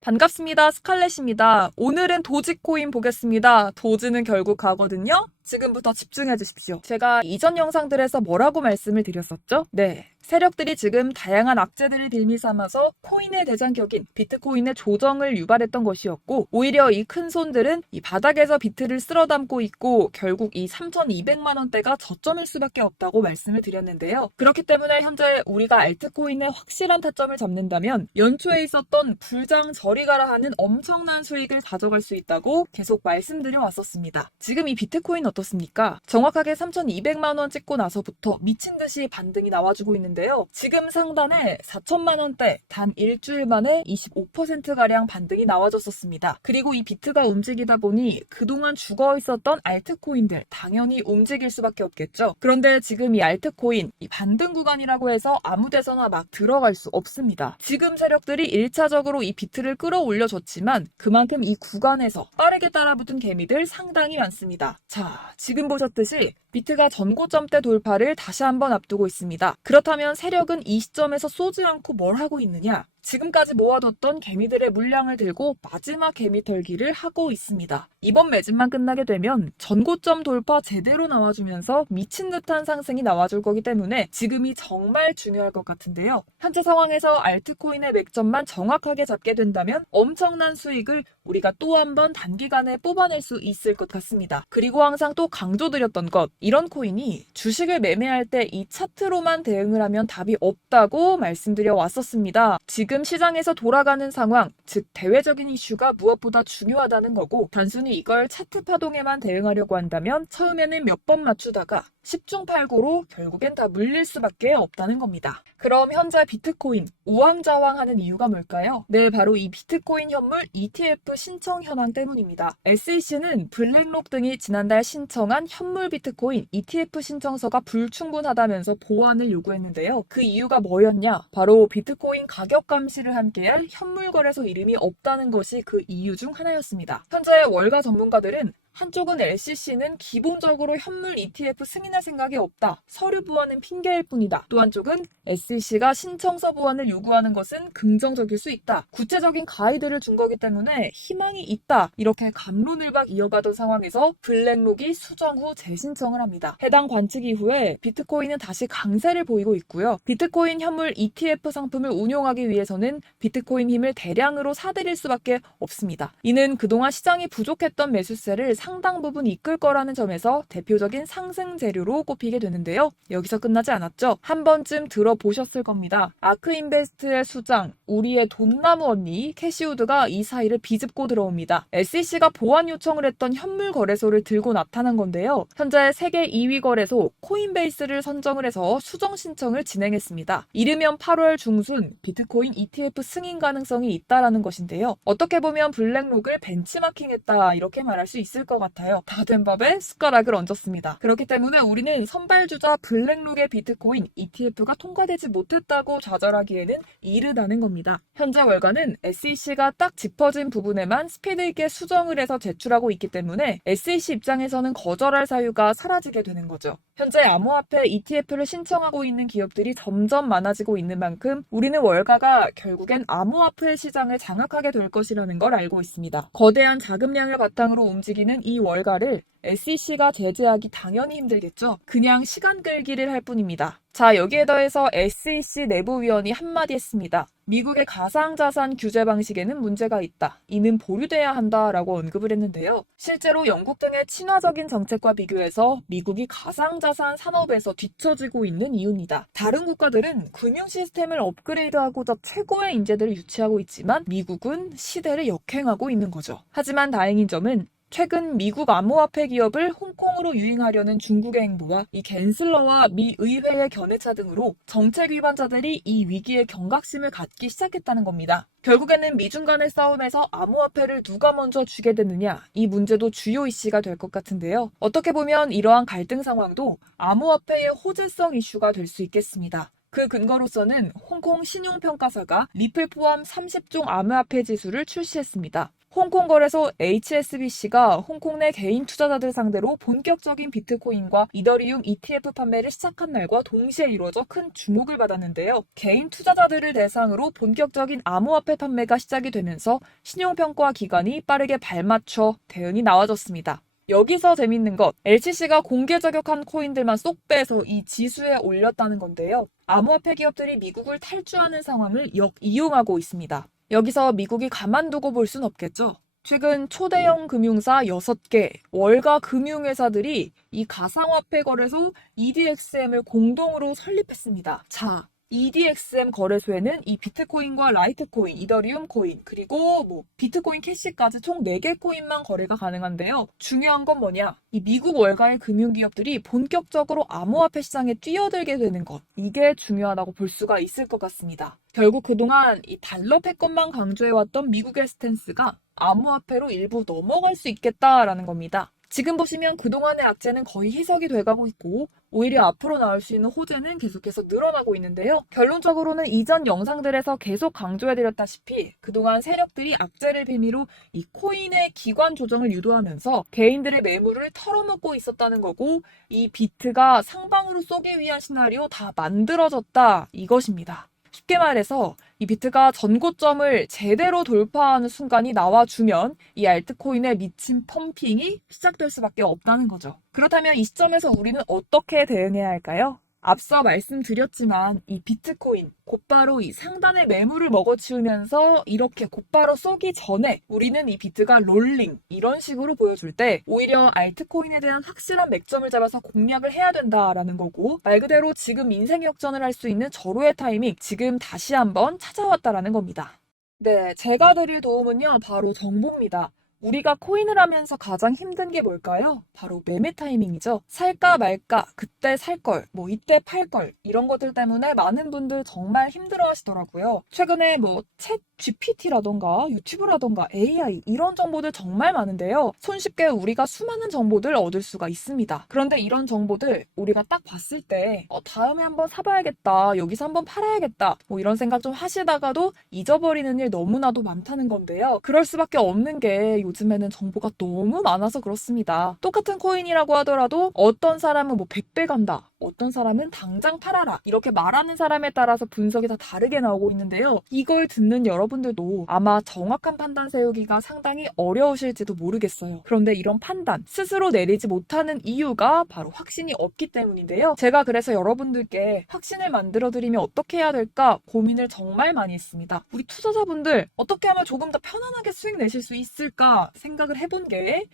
반갑습니다. 스칼렛입니다. 오늘은 도지코인 보겠습니다. 도지는 결국 가거든요. 지금부터 집중해 주십시오. 제가 이전 영상들에서 뭐라고 말씀을 드렸었죠? 네. 세력들이 지금 다양한 악재들을 빌미 삼아서 코인의 대장격인 비트코인의 조정을 유발했던 것이었고, 오히려 이 큰 손들은 이 바닥에서 비트를 쓸어 담고 있고 결국 이 3,200만 원대가 저점일 수밖에 없다고 말씀을 드렸는데요. 그렇기 때문에 현재 우리가 알트코인의 확실한 타점을 잡는다면 연초에 있었던 불장 저리 가라 하는 엄청난 수익을 가져갈 수 있다고 계속 말씀드려 왔었습니다. 지금 이 비트코인 어떻습니까? 정확하게 3,200만 원 찍고 나서부터 미친 듯이 반등이 나와주고 있는데요. 지금 상단에 4천만 원대 단 일주일 만에 25%가량 반등이 나와줬었습니다. 그리고 이 비트가 움직이다 보니 그동안 죽어 있었던 알트코인들 당연히 움직일 수밖에 없겠죠. 그런데 지금 이 알트코인 이 반등 구간이라고 해서 아무 데서나 막 들어갈 수 없습니다. 지금 세력들이 1차적으로 이 비트를 끌어올려줬지만 그만큼 이 구간에서 빠르게 따라붙은 개미들 상당히 많습니다. 자, 지금 보셨듯이 비트가 전고점대 돌파를 다시 한번 앞두고 있습니다. 그렇다면 세력은 이 시점에서 쏘지 않고 뭘 하고 있느냐? 지금까지 모아뒀던 개미들의 물량을 들고 마지막 개미 털기를 하고 있습니다. 이번 매집만 끝나게 되면 전고점 돌파 제대로 나와주면서 미친 듯한 상승이 나와줄 거기 때문에 지금이 정말 중요할 것 같은데요. 현재 상황에서 알트코인의 맥점만 정확하게 잡게 된다면 엄청난 수익을 우리가 또 한 번 단기간에 뽑아낼 수 있을 것 같습니다. 그리고 항상 또 강조드렸던 것, 이런 코인이 주식을 매매할 때 이 차트로만 대응을 하면 답이 없다고 말씀드려 왔었습니다. 지금 시장에서 돌아가는 상황, 즉 대외적인 이슈가 무엇보다 중요하다는 거고, 단순히 이걸 차트 파동에만 대응하려고 한다면 처음에는 몇 번 맞추다가 10중 8구로 결국엔 다 물릴 수밖에 없다는 겁니다. 그럼 현재 비트코인 우왕좌왕하는 이유가 뭘까요? 네, 바로 이 비트코인 현물 ETF 신청 현황 때문입니다. SEC는 블랙록 등이 지난달 신청한 현물 비트코인 ETF 신청서가 불충분하다면서 보완을 요구했는데요. 그 이유가 뭐였냐? 바로 비트코인 가격 감시를 함께할 현물 거래소 이름이 없다는 것이 그 이유 중 하나였습니다. 현재 월가 전문가들은 한쪽은 SEC는 기본적으로 현물 ETF 승인할 생각이 없다. 서류 보완은 핑계일 뿐이다. 또 한쪽은 SEC가 신청서 보완을 요구하는 것은 긍정적일 수 있다. 구체적인 가이드를 준 거기 때문에 희망이 있다. 이렇게 갑론을박 이어가던 상황에서 블랙록이 수정 후 재신청을 합니다. 해당 관측 이후에 비트코인은 다시 강세를 보이고 있고요. 비트코인 현물 ETF 상품을 운용하기 위해서는 비트코인 힘을 대량으로 사들일 수밖에 없습니다. 이는 그동안 시장이 부족했던 매수세를 상당 부분 이끌 거라는 점에서 대표적인 상승 재료로 꼽히게 되는데요. 여기서 끝나지 않았죠. 한 번쯤 들어보셨을 겁니다. 아크인베스트의 수장, 우리의 돈나무 언니 캐시우드가 이 사이를 비집고 들어옵니다. SEC가 보완 요청을 했던 현물 거래소를 들고 나타난 건데요. 현재 세계 2위 거래소 코인베이스를 선정을 해서 수정 신청을 진행했습니다. 이르면 8월 중순 비트코인 ETF 승인 가능성이 있다라는 것인데요. 어떻게 보면 블랙록을 벤치마킹했다 이렇게 말할 수 있을 것 같아요. 다 된 밥에 숟가락을 얹었습니다. 그렇기 때문에 우리는 선발주자 블랙록의 비트코인 ETF가 통과되지 못했다고 좌절하기에는 이르다는 겁니다. 현재 월가는 SEC가 딱 짚어진 부분에만 스피드 있게 수정을 해서 제출하고 있기 때문에 SEC 입장에서는 거절할 사유가 사라지게 되는 거죠. 현재 암호화폐 ETF를 신청하고 있는 기업들이 점점 많아지고 있는 만큼 우리는 월가가 결국엔 암호화폐 시장을 장악하게 될 것이라는 걸 알고 있습니다. 거대한 자금량을 바탕으로 움직이는 이 월가를 SEC가 제재하기 당연히 힘들겠죠. 그냥 시간 끌기를 할 뿐입니다. 자, 여기에 더해서 SEC 내부위원이 한마디 했습니다. 미국의 가상자산 규제 방식에는 문제가 있다. 이는 보류돼야 한다라고 언급을 했는데요. 실제로 영국 등의 친화적인 정책과 비교해서 미국이 가상자산 산업에서 뒤처지고 있는 이유입니다. 다른 국가들은 금융 시스템을 업그레이드하고자 최고의 인재들을 유치하고 있지만 미국은 시대를 역행하고 있는 거죠. 하지만 다행인 점은 최근 미국 암호화폐 기업을 홍콩으로 유인하려는 중국의 행보와 이 갠슬러와 미 의회의 견해차 등으로 정책 위반자들이 이 위기에 경각심을 갖기 시작했다는 겁니다. 결국에는 미중 간의 싸움에서 암호화폐를 누가 먼저 쥐게 되느냐, 이 문제도 주요 이슈가 될 것 같은데요. 어떻게 보면 이러한 갈등 상황도 암호화폐의 호재성 이슈가 될 수 있겠습니다. 그 근거로서는 홍콩 신용평가사가 리플 포함 30종 암호화폐 지수를 출시했습니다. 홍콩 거래소 HSBC가 홍콩 내 개인 투자자들 상대로 본격적인 비트코인과 이더리움 ETF 판매를 시작한 날과 동시에 이루어져 큰 주목을 받았는데요. 개인 투자자들을 대상으로 본격적인 암호화폐 판매가 시작이 되면서 신용평가 기관이 빠르게 발맞춰 대응이 나와줬습니다. 여기서 재밌는 것, LCC가 공개 저격한 코인들만 쏙 빼서 이 지수에 올렸다는 건데요. 암호화폐 기업들이 미국을 탈주하는 상황을 역이용하고 있습니다. 여기서 미국이 가만두고 볼 순 없겠죠. 최근 초대형 금융사 6개, 월가 금융회사들이 이 가상화폐 거래소 EDXM을 공동으로 설립했습니다. 자, EDXM 거래소에는 이 비트코인과 라이트코인, 이더리움 코인, 그리고 비트코인 캐시까지 총 4개 코인만 거래가 가능한데요. 중요한 건 뭐냐? 이 미국 월가의 금융기업들이 본격적으로 암호화폐 시장에 뛰어들게 되는 것. 이게 중요하다고 볼 수가 있을 것 같습니다. 결국 그동안 이 달러 패권만 강조해왔던 미국의 스탠스가 암호화폐로 일부 넘어갈 수 있겠다라는 겁니다. 지금 보시면 그동안의 악재는 거의 희석이 돼가고 있고 오히려 앞으로 나올 수 있는 호재는 계속해서 늘어나고 있는데요. 결론적으로는 이전 영상들에서 계속 강조해드렸다시피 그동안 세력들이 악재를 빌미로 이 코인의 기관 조정을 유도하면서 개인들의 매물을 털어먹고 있었다는 거고 이 비트가 상방으로 쏘기 위한 시나리오 다 만들어졌다 이것입니다. 쉽게 말해서 이 비트가 전고점을 제대로 돌파하는 순간이 나와주면 이 알트코인에 미친 펌핑이 시작될 수밖에 없다는 거죠. 그렇다면 이 시점에서 우리는 어떻게 대응해야 할까요? 앞서 말씀드렸지만 이 비트코인 곧바로 이 상단의 매물을 먹어치우면서 이렇게 곧바로 쏘기 전에 우리는 이 비트가 롤링 이런 식으로 보여줄 때 오히려 알트코인에 대한 확실한 맥점을 잡아서 공략을 해야 된다라는 거고 말 그대로 지금 인생 역전을 할 수 있는 절호의 타이밍 지금 다시 한번 찾아왔다라는 겁니다. 네, 제가 드릴 도움은요 바로 정보입니다. 우리가 코인을 하면서 가장 힘든 게 뭘까요? 바로 매매 타이밍이죠. 살까 말까, 그때 살 걸, 이때 팔 걸, 이런 것들 때문에 많은 분들 정말 힘들어 하시더라고요. 최근에 챗 GPT라던가 유튜브라던가 AI 이런 정보들 정말 많은데요. 손쉽게 우리가 수많은 정보들 얻을 수가 있습니다. 그런데 이런 정보들 우리가 딱 봤을 때 다음에 한번 사봐야겠다, 여기서 한번 팔아야겠다 이런 생각 좀 하시다가도 잊어버리는 일 너무나도 많다는 건데요. 그럴 수밖에 없는 게 요즘에는 정보가 너무 많아서 그렇습니다. 똑같은 코인이라고 하더라도 어떤 사람은 100배 간다, 어떤 사람은 당장 팔아라 이렇게 말하는 사람에 따라서 분석이 다 다르게 나오고 있는데요. 이걸 듣는 여러분들도 아마 정확한 판단 세우기가 상당히 어려우실지도 모르겠어요. 그런데 이런 판단 스스로 내리지 못하는 이유가 바로 확신이 없기 때문인데요. 제가 그래서 여러분들께 확신을 만들어드리면 어떻게 해야 될까 고민을 정말 많이 했습니다. 우리 투자자분들 어떻게 하면 조금 더 편안하게 수익 내실 수 있을까 생각을 해본 게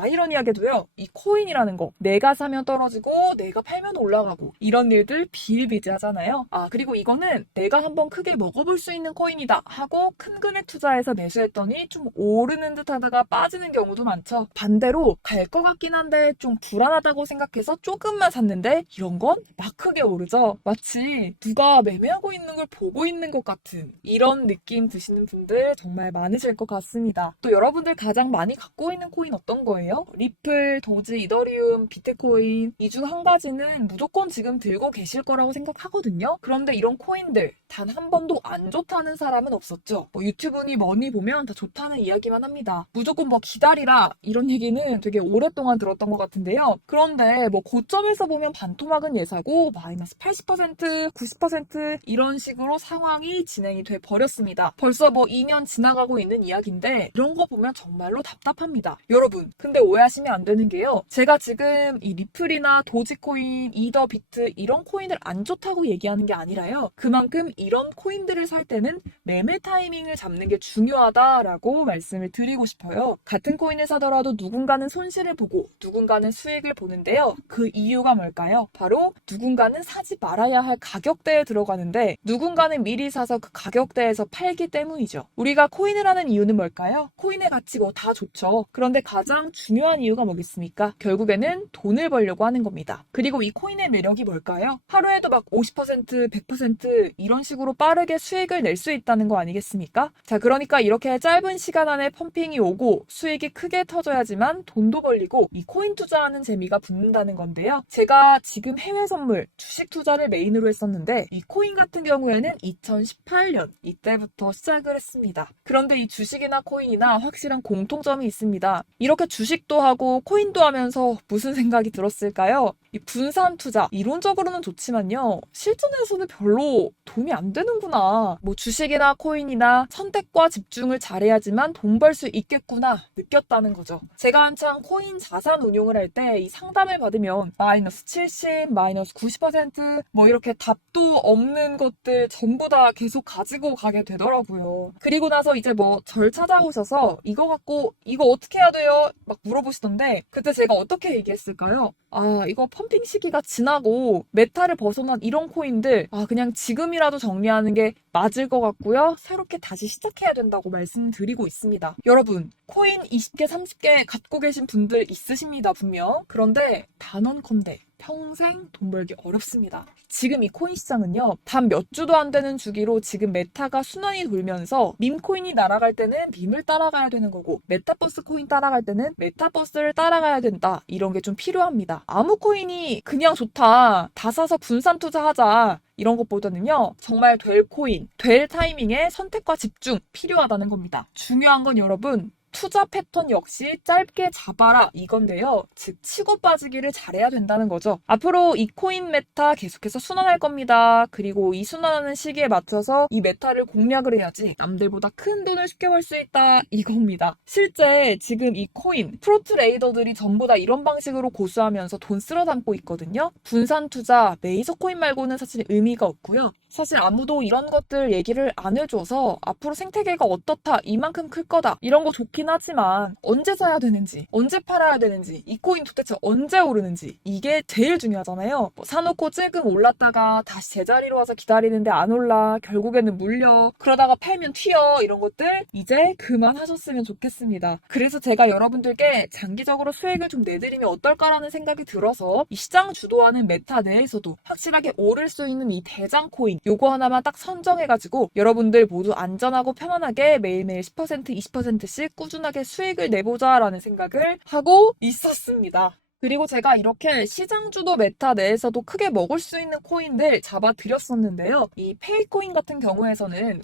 아이러니하게도요. 이 코인이라는 거 내가 사면 떨어지고 내가 팔면 올라가고 이런 일들 비일비재하잖아요. 그리고 이거는 내가 한번 크게 먹어볼 수 있는 코인이다 하고 큰 금액 투자해서 매수했더니 좀 오르는 듯 하다가 빠지는 경우도 많죠. 반대로 갈 것 같긴 한데 좀 불안하다고 생각해서 조금만 샀는데 이런 건 막 크게 오르죠. 마치 누가 매매하고 있는 걸 보고 있는 것 같은 이런 느낌 드시는 분들 정말 많으실 것 같습니다. 또 여러분들 가장 많이 갖고 있는 코인 어떤 거예요? 리플, 도지, 이더리움, 비트코인 이 중 한 가지는 무조건 지금 들고 계실 거라고 생각하거든요. 그런데 이런 코인들 단 한 번도 안 좋다는 사람은 없었죠. 유튜브니 뭐니 보면 다 좋다는 이야기만 합니다. 무조건 기다리라 이런 얘기는 되게 오랫동안 들었던 것 같은데요. 그런데 고점에서 보면 반토막은 예사고 마이너스 80%, 90% 이런 식으로 상황이 진행이 돼 버렸습니다. 벌써 2년 지나가고 있는 이야기인데 이런 거 보면 정말로 답답합니다. 여러분, 근데 오해하시면 안 되는 게요. 제가 지금 이 리플이나 도지코인, 이더, 비트 이런 코인들 안 좋다고 얘기하는 게 아니라요. 그만큼 이런 코인들을 살 때는 매매 타이밍을 잡는 게 중요하다라고 말씀을 드리고 싶어요. 같은 코인을 사더라도 누군가는 손실을 보고 누군가는 수익을 보는데요. 그 이유가 뭘까요? 바로 누군가는 사지 말아야 할 가격대에 들어가는데 누군가는 미리 사서 그 가격대에서 팔기 때문이죠. 우리가 코인을 하는 이유는 뭘까요? 코인의 가치 다 좋죠. 그런데 가장 중요한 이유가 뭐겠습니까? 결국에는 돈을 벌려고 하는 겁니다. 그리고 이 코인의 코인의 매력이 뭘까요? 하루에도 막 50%, 100% 이런 식으로 빠르게 수익을 낼 수 있다는 거 아니겠습니까? 자, 그러니까 이렇게 짧은 시간 안에 펌핑이 오고 수익이 크게 터져야지만 돈도 벌리고 이 코인 투자하는 재미가 붙는다는 건데요. 제가 지금 해외 선물, 주식 투자를 메인으로 했었는데 이 코인 같은 경우에는 2018년 이때부터 시작을 했습니다. 그런데 이 주식이나 코인이나 확실한 공통점이 있습니다. 이렇게 주식도 하고 코인도 하면서 무슨 생각이 들었을까요? 이 분산 투자, 이론적으로는 좋지만요. 실전에서는 별로 도움이 안 되는구나. 뭐 주식이나 코인이나 선택과 집중을 잘해야지만 돈 벌 수 있겠구나 느꼈다는 거죠. 제가 한창 코인 자산 운용을 할 때 이 상담을 받으면 마이너스 70, 마이너스 90%뭐 이렇게 답도 없는 것들 전부 다 계속 가지고 가게 되더라고요. 그리고 나서 이제 뭐 절 찾아오셔서 이거 갖고 이거 어떻게 해야 돼요? 막 물어보시던데 그때 제가 어떻게 얘기했을까요? 아, 이거 펌핑 시기가 지나고 메타를 벗어난 이런 코인들 그냥 지금이라도 정리하는 게 맞을 것 같고요. 새롭게 다시 시작해야 된다고 말씀드리고 있습니다. 여러분, 코인 20개, 30개 갖고 계신 분들 있으십니다, 분명. 그런데 단언컨대 평생 돈 벌기 어렵습니다. 지금 이 코인 시장은요, 단 몇 주도 안 되는 주기로 지금 메타가 순환이 돌면서 밈코인이 날아갈 때는 밈을 따라가야 되는 거고 메타버스 코인 따라갈 때는 메타버스를 따라가야 된다. 이런 게 좀 필요합니다. 아무 코인이 그냥 좋다. 다 사서 분산 투자하자. 이런 것보다는요, 정말 될 코인, 될 타이밍에 선택과 집중 필요하다는 겁니다. 중요한 건 여러분, 투자 패턴 역시 짧게 잡아라 이건데요. 즉 치고 빠지기를 잘해야 된다는 거죠. 앞으로 이 코인 메타 계속해서 순환할 겁니다. 그리고 이 순환하는 시기에 맞춰서 이 메타를 공략을 해야지 남들보다 큰 돈을 쉽게 벌 수 있다 이겁니다. 실제 지금 이 코인 프로트레이더들이 전부 다 이런 방식으로 고수하면서 돈 쓸어 담고 있거든요. 분산 투자, 메이저 코인 말고는 사실 의미가 없고요. 사실 아무도 이런 것들 얘기를 안 해줘서 앞으로 생태계가 어떻다, 이만큼 클 거다 이런 거 좋긴 하지만 언제 사야 되는지, 언제 팔아야 되는지, 이 코인 도대체 언제 오르는지 이게 제일 중요하잖아요. 뭐 사놓고 찔끔 올랐다가 다시 제자리로 와서 기다리는데 안 올라, 결국에는 물려, 그러다가 팔면 튀어 이런 것들 이제 그만하셨으면 좋겠습니다. 그래서 제가 여러분들께 장기적으로 수익을 좀 내드리면 어떨까라는 생각이 들어서 이 시장 주도하는 메타 내에서도 확실하게 오를 수 있는 이 대장 코인 요거 하나만 딱 선정해가지고 여러분들 모두 안전하고 편안하게 매일매일 10%, 20%씩 꾸준하게 수익을 내보자라는 생각을 하고 있었습니다. 그리고 제가 이렇게 시장 주도 메타 내에서도 크게 먹을 수 있는 코인들 잡아드렸었는데요. 이 페이코인 같은 경우에서는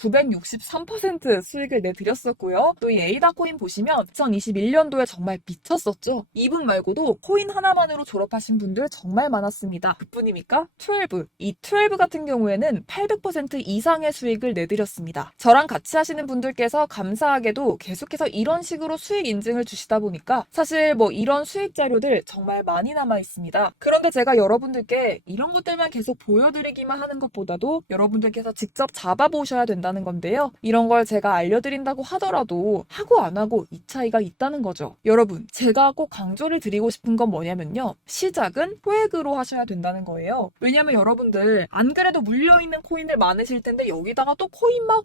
963% 수익을 내드렸었고요. 또 이 에이다 코인 보시면 2021년도에 정말 미쳤었죠. 이분 말고도 코인 하나만으로 졸업하신 분들 정말 많았습니다. 그뿐입니까? 12. 이 12 같은 경우에는 800% 이상의 수익을 내드렸습니다. 저랑 같이 하시는 분들께서 감사하게도 계속해서 이런 식으로 수익 인증을 주시다 보니까 사실 뭐 이런 수익 자료들 정말 많이 남아 있습니다. 그런데 제가 여러분들께 이런 것들만 계속 보여드리기만 하는 것보다도 여러분들께서 직접 잡아보셔야 된다는 건데요. 이런 걸 제가 알려드린다고 하더라도 하고 안 하고 이 차이가 있다는 거죠. 여러분, 제가 꼭 강조를 드리고 싶은 건 뭐냐면요. 시작은 소액으로 하셔야 된다는 거예요. 왜냐면 여러분들 안 그래도 물려있는 코인들 많으실 텐데 여기다가 또 코인 막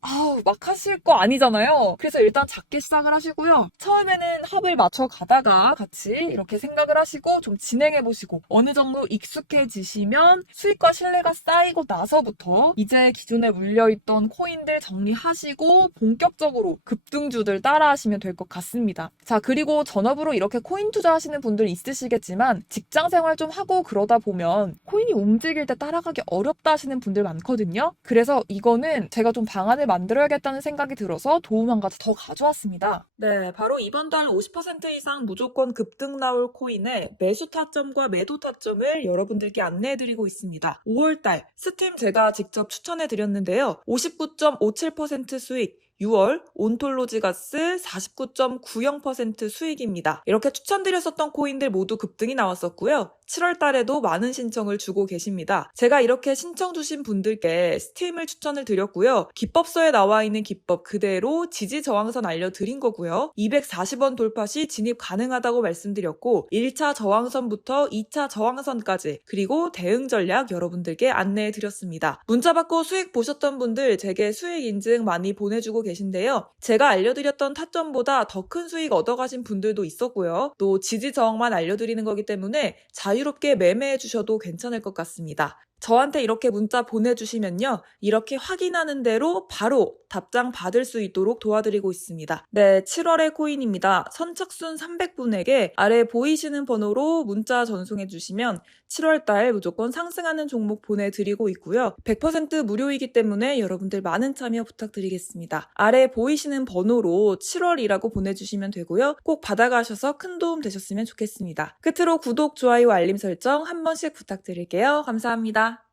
하실 거 아니잖아요. 그래서 일단 작게 시작을 하시고요. 처음에는 합을 맞춰 가다가 같이 이렇게 생각을 하시고 좀 진행해보시고 어느 정도 익숙해지시면 수익과 신뢰가 쌓이고 나서부터 이제 기존에 물려있던 코인들 정리하시고 본격적으로 급등주들 따라하시면 될 것 같습니다. 자, 그리고 전업으로 이렇게 코인 투자하시는 분들 있으시겠지만 직장 생활 좀 하고 그러다 보면 코인이 움직일 때 따라가기 어렵다 하시는 분들 많거든요. 그래서 이거는 제가 좀 방안을 만들어야겠다는 생각이 들어서 도움 한 가지 더 가져왔습니다. 네, 바로 이번 달 50% 이상 무조건 급등 나올 코인의 매수 타점과 매도 타점을 여러분들께 안내해드리고 있습니다. 5월달 스팀 제가 직접 추천해드렸는데요. 59.57% 수익, 6월 온톨로지가스 49.90% 수익입니다. 이렇게 추천드렸었던 코인들 모두 급등이 나왔었고요. 7월 달에도 많은 신청을 주고 계십니다. 제가 이렇게 신청 주신 분들께 스팀을 추천을 드렸고요. 기법서에 나와 있는 기법 그대로 지지 저항선 알려드린 거고요. 240원 돌파 시 진입 가능하다고 말씀드렸고 1차 저항선부터 2차 저항선까지 그리고 대응 전략 여러분들께 안내해 드렸습니다. 문자 받고 수익 보셨던 분들 제게 수익 인증 많이 보내주고 계신데요. 제가 알려드렸던 타점보다 더 큰 수익 얻어가신 분들도 있었고요. 또 지지 저항만 알려드리는 거기 때문에 자유롭게 매매해 주셔도 괜찮을 것 같습니다. 저한테 이렇게 문자 보내주시면요. 이렇게 확인하는 대로 바로 답장 받을 수 있도록 도와드리고 있습니다. 네, 7월의 코인입니다. 선착순 300분에게 아래 보이시는 번호로 문자 전송해 주시면 7월달 무조건 상승하는 종목 보내드리고 있고요. 100% 무료이기 때문에 여러분들 많은 참여 부탁드리겠습니다. 아래 보이시는 번호로 7월이라고 보내주시면 되고요. 꼭 받아가셔서 큰 도움 되셨으면 좋겠습니다. 끝으로 구독, 좋아요, 알림 설정 한 번씩 부탁드릴게요. 감사합니다.